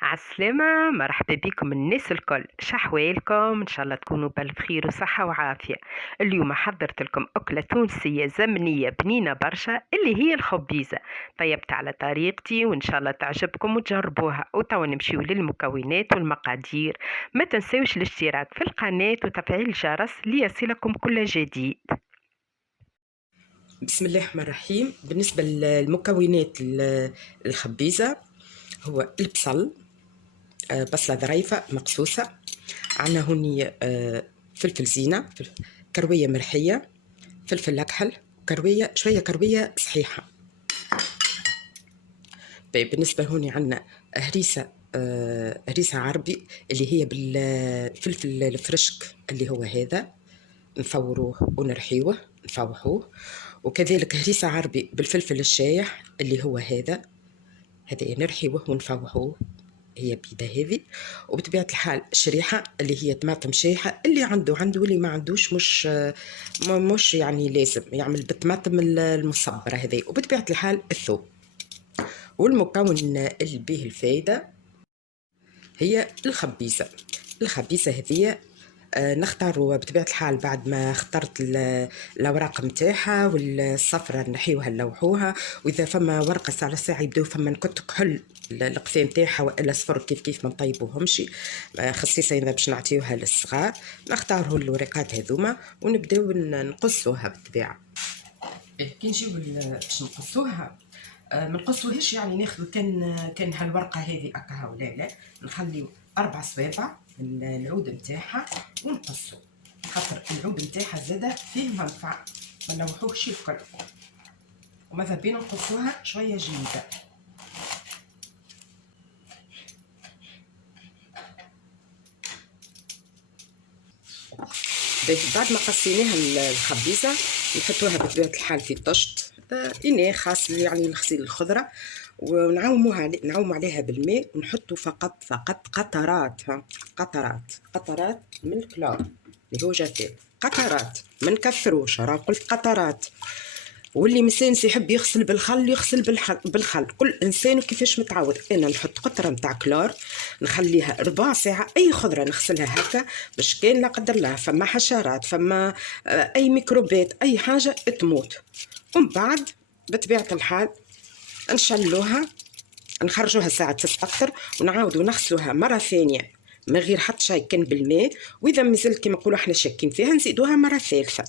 عالسلامة، مرحبا بكم الناس الكل. شحوالكم ان شاء الله تكونوا بالف خير وصحة وعافية. اليوم حضرت لكم أكلة تونسية زمنية بنينة برشا اللي هي الخبيزة. طيبت على طريقتي وان شاء الله تعجبكم وتجربوها. وتوا نمشيو للمكونات والمقادير. ما تنسوش الاشتراك في القناة وتفعيل الجرس ليصلكم كل جديد. بسم الله الرحمن الرحيم. بالنسبة للمكونات الخبيزة، هو البصل، بصلة ظريفة مقصوصة، عندنا هوني فلفل زينة، كروية مرحية، فلفل أكحل، كروية شوية كروية صحيحة. بالنسبة هوني عندنا هريسة، هريسة عربي اللي هي بالفلفل الفرشك اللي هو هذا، نفوروه ونرحيوه نفوحوه. وكذلك هريسة عربي بالفلفل الشايح اللي هو هذا نرحيوه ونفوحوه، هي بيضة هذه. وبطبيعة الحال شريحة اللي هي طماطم شايحة، اللي عنده واللي ما عندوش مش يعني لازم يعمل بالطماطم المصبرة هذه. وبطبيعة الحال الثوم. والمكون اللي به الفايدة هي الخبيزة. الخبيزة هذه نختاروا بطبيعة الحال بعد ما اخترت الأوراق متاعها والصفرة نحيوها نلوحوها. وإذا فما ورقة على ساعة يبدو فما نكت كحل القفا نتاعها والا صفر كيف ما نطيبوهمش، خصيصا اذا باش نعطيوها للصغار. نختاروا الورقات هذوما ونبداو نقصوها بالطبيعه. كي نجيو باش نقصوها، ما نقصوهاش يعني ناخذ كان هالورقه هذه اكاها ولا لا، نخليو 4 صوابع من العود نتاعها ونقصو، خاطر العود نتاعها زاده فيه منفعه، ما نلوحوهش الكل. وماذا بينا نقصوها شويه جيده. بعد ما قصيناها الخبيزه نحطوها بطبيعه الحال في طشت إناء خاص يعني لغسيل الخضره، نعوموا عليها بالماء ونحطوا فقط قطرات، قطرات من الكلور اللي هو جافيل، قطرات ما نكثروش، راه قلت قطرات. واللي انسان يحب يغسل بالخل يغسل بالخل، كل انسان وكيفاش متعود. انا نحط قطره نتاع كلور نخليها ربع ساعه، اي خضره نغسلها هكا باش كان لا قدر الله فما حشرات، فما اي ميكروبات اي حاجه تموت. ومن بعد بطبيعه الحال نشلوها، نخرجوها ساعه تستقطر ونعاودوا نغسلوها مره ثانيه من غير حتى شيء كان بالماء. واذا مازلت كما نقولوا احنا شاكين فيها نزيدوها مره ثالثه.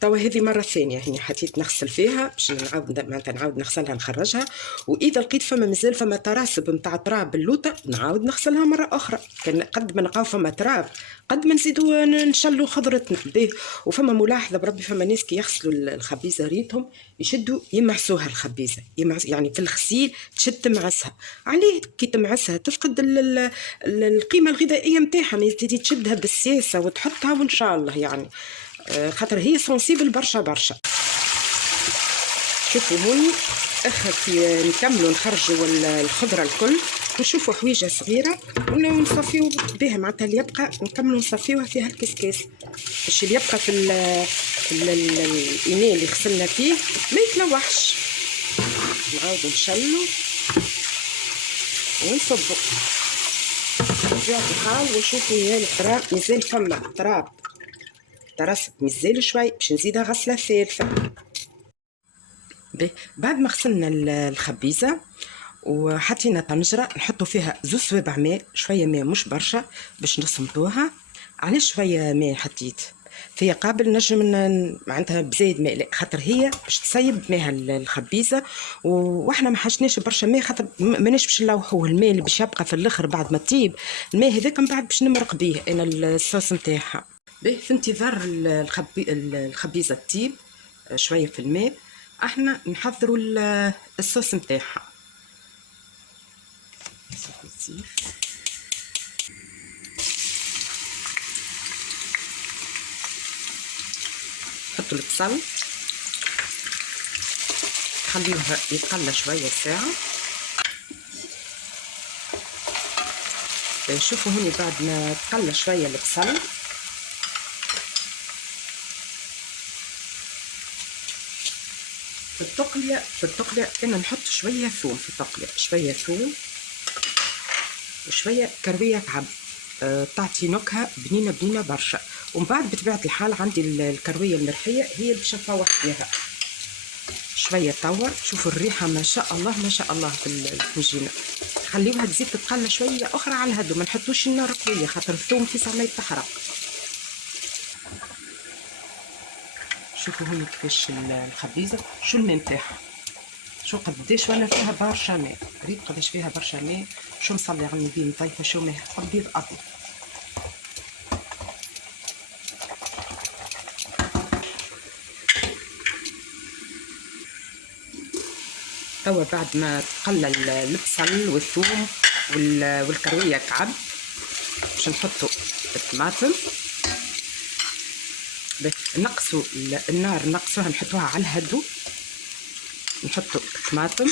توا هذه مرة ثانية هني حطيت نغسل فيها باش نعاود نغسلها نخرجها. وإذا لقيت فما مازال فما تراسب نتاع تراب باللوطة نعاود نغسلها مرة أخرى. كان قد ما نلقاو فما تراب قد ما نزيدو نشلو خضرتنا به. وفما ملاحظة بربي، فما ناس كي يغسلوا الخبيزة ريتهم يشدوا يمعسوها الخبيزة، يعني في الغسيل تشد تمعسها. عليه كي تمعسها تفقد القيمة الغذائية نتاعها، ما تزيدي تشدها بالسياسة وتحطها وإن شاء الله يعني، خاطر هي سنسيبل برشا. شوفوا هوني اخي نكملوا نخرجوا الخضره الكل، نشوفوا حويجه صغيره ونصفيو بها، معناتها اللي يبقى نكملوا نصفيوها فيها الكسكاس باش اللي يبقى الاناء اللي غسلنا فيه ما يتلوحش. نعاودوا نشلوا ونصبوا بطبيعة الحال ونشوفوا يا التراب مازال فما تراب ترسب مازال شوي باش نزيدها غسله ثالثه. بعد ما غسلنا الخبيزه وحطينا طنجره نحطوا فيها 2 صوابع ماء، شويه ماء مش برشا باش نصمتوها. علاش شويه ماء حطيت فيها قابل نجم معناتها بزايد ماء؟ لا، خاطر هي باش تصيب ماء الخبيزه، واحنا ما حاجناش برشا ماء خاطر ماناش باش نلوحوه. الماء اللي باش يبقى في الاخر بعد ما تطيب الماء هذاك من بعد باش نمرق بيه انا الصوص نتاعها. في انتظار الخبيزه تطيب شويه في الماء احنا نحضروا الصوص نتاعها. نحطوا البصل نخليوه يتقلى شويه ساعه. شوفوا هوني بعد ما تقلى شويه البصل في التقليه انا نحط شويه ثوم في التقليه، شويه ثوم وشويه كرويه كعب. تعطي نكهه بنينه بنينه برشا. ومن بعد بطبيعه الحال عندي الكرويه المرحيه هي اللي باش نفوح فيها شويه توا. شوفوا الريحه ما شاء الله ما شاء الله في الكوجينه. خليوها تزيد تتقلى شويه اخرى على الهدو، ما نحطوش النار قويه خاطر الثوم في ساعه ما يتحرق. شوفوا هنا كيفاش الخبيزه شو الماء نتاعها، شو قداش ولا فيها برشا ماء. ريت قداش فيها برشا ماء. شو مصلي على النبي مطيفه شو ماء ابيض ابيض. توا بعد ما تقلى البصل والثوم والكرويه كعب باش نحطوا الطماطم. نقصوا النار، نقصوها نحطوها على الهدو. نحطوا الطماطم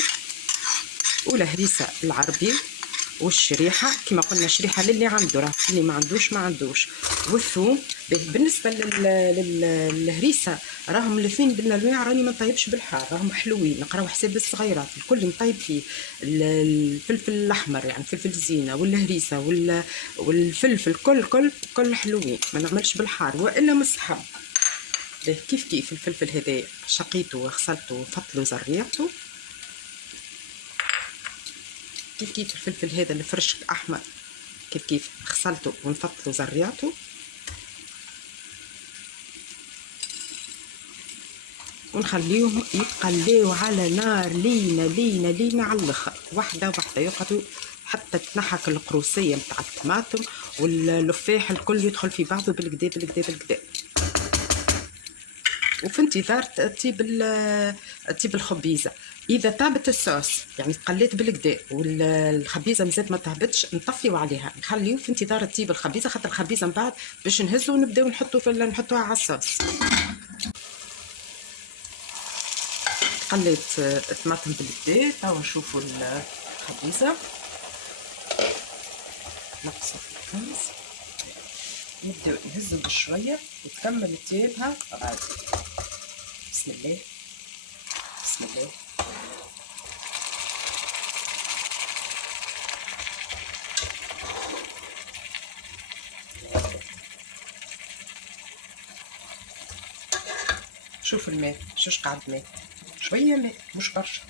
والهريسه العربي والشريحه كما قلنا شريحه للي عنده، راه اللي ما عندوش ما عندوش. والثوم. بالنسبه للهريسه راهم الاثنين بالنوع راني ما نطيبش بالحار، راهم حلوين نقراو حساب الصغيرات الكل نطيب فيه. الفلفل الاحمر يعني فلفل الزينه والهريسه والفلفل كل حلوين، ما نعملش بالحار والا مصحب. كيف كيف الفلفل هذايا شقيته وغسلته وفطله وزريعته. كيف كيف الفلفل هذا الفرش احمر كيف كيف غسلته ونفطله وزريعته. ونخليهم يتقليو على نار لينه لينه لينه على الاخر، واحده واحده يقعدوا حتى تنحك القروسيه نتاع الطماطم واللفاح الكل يدخل في بعضه بالكدا بالكدا بالكدا. وفي انتظار تطيب الخبيزه. اذا طابت الصوص يعني قليت بالكدا والخبيزه مازالت ما طابتش نطفيو عليها نخليو في انتظار تطيب الخبيزه، خاطر الخبيزه من بعد باش نهزو ونبداو نحطوها على الصوص. قليت الطماطم بالكدا. توا نشوفوا الخبيزه نقصها في الكنز. نبداو نهزو بشويه وتكمل تطيبها غادي. بسم الله بسم الله. شوف الماء شوش قاعد ماء، شويه ماء مش برشا.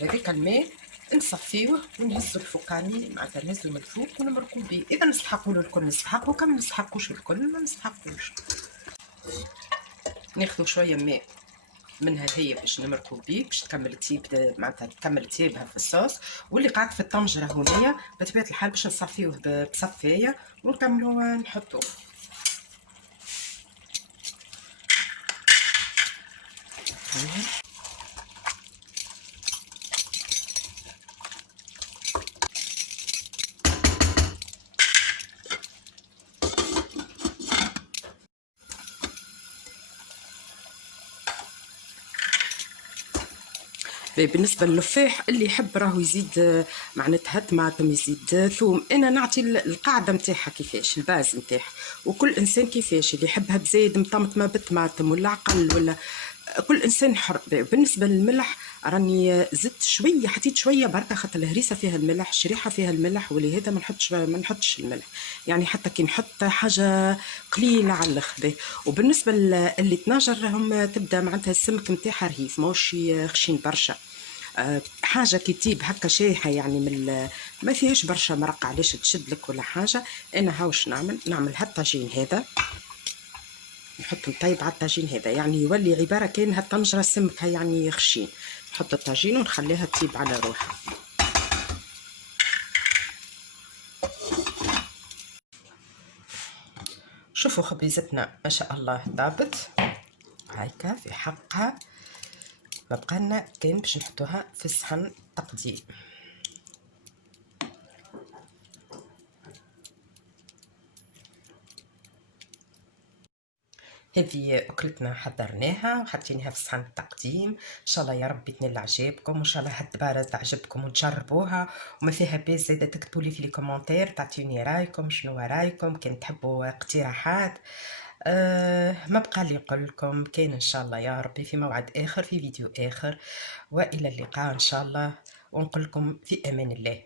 هذاك الماء نصفيوه ونهزو الفوقاني معناتها نهزو من الفوق ونمرقو بيه. اذا نستحقوا الكل نستحقوا، كم نستحقوش الكل ما نستحقوش. ناخذوا شويه ماء منها هي باش نمرقو بيه باش تكمل تيب معناتها تكمل تيبها في الصوص. واللي قاعد في الطنجره هنايا بطبيعه الحال باش نصفيوه بصفايه ونكملوا نحطوه. بالنسبه للفاح اللي يحب راهو يزيد معناتها طماطم يزيد ثوم. انا نعطي القاعده نتاعها كيفاش الباز نتاعها، وكل انسان كيفاش اللي يحبها بزايد مطمطمه بالطماطم ولا اقل ولا كل انسان حر. بالنسبه للملح راني زدت شويه حطيت شويه بركه خاطر الهريسه فيها الملح الشريحه فيها الملح ولهذا ما نحطش الملح يعني حتى كي نحط حاجه قليله على الاخر. وبالنسبه اللي تناجر راهم تبدا معناتها السمك نتاعها رهيف ماهوش خشين برشا. حاجه كي تجيب هكا شايحه يعني ما فيهاش برشا مرق علاش تشد لك ولا حاجه. انا هاوش نعمل هالطاجين هذا نحط نطيب على الطاجين هذا يعني يولي عباره كانها طنجره سمكها يعني خشين. نحط الطاجين ونخليها تطيب على روحها. شوفوا خبيزتنا ما شاء الله طابت هايكا في حقها. ما بقالنا كان باش نحطوها في الصحن تقديم. هذه أكلتنا حضرناها وحطيناها في صحن التقديم. إن شاء الله يا ربي تنال عجابكم وإن شاء الله هالدبارة تعجبكم وتجربوها. وما فيها باس زادا تكتبوا لي في الكومنتير تعطيوني رايكم شنو رايكم كان تحبوا اقتراحات. ما بقى لي نقول لكم كاين إن شاء الله يا ربي في موعد آخر في فيديو آخر وإلى اللقاء إن شاء الله ونقول لكم في أمان الله.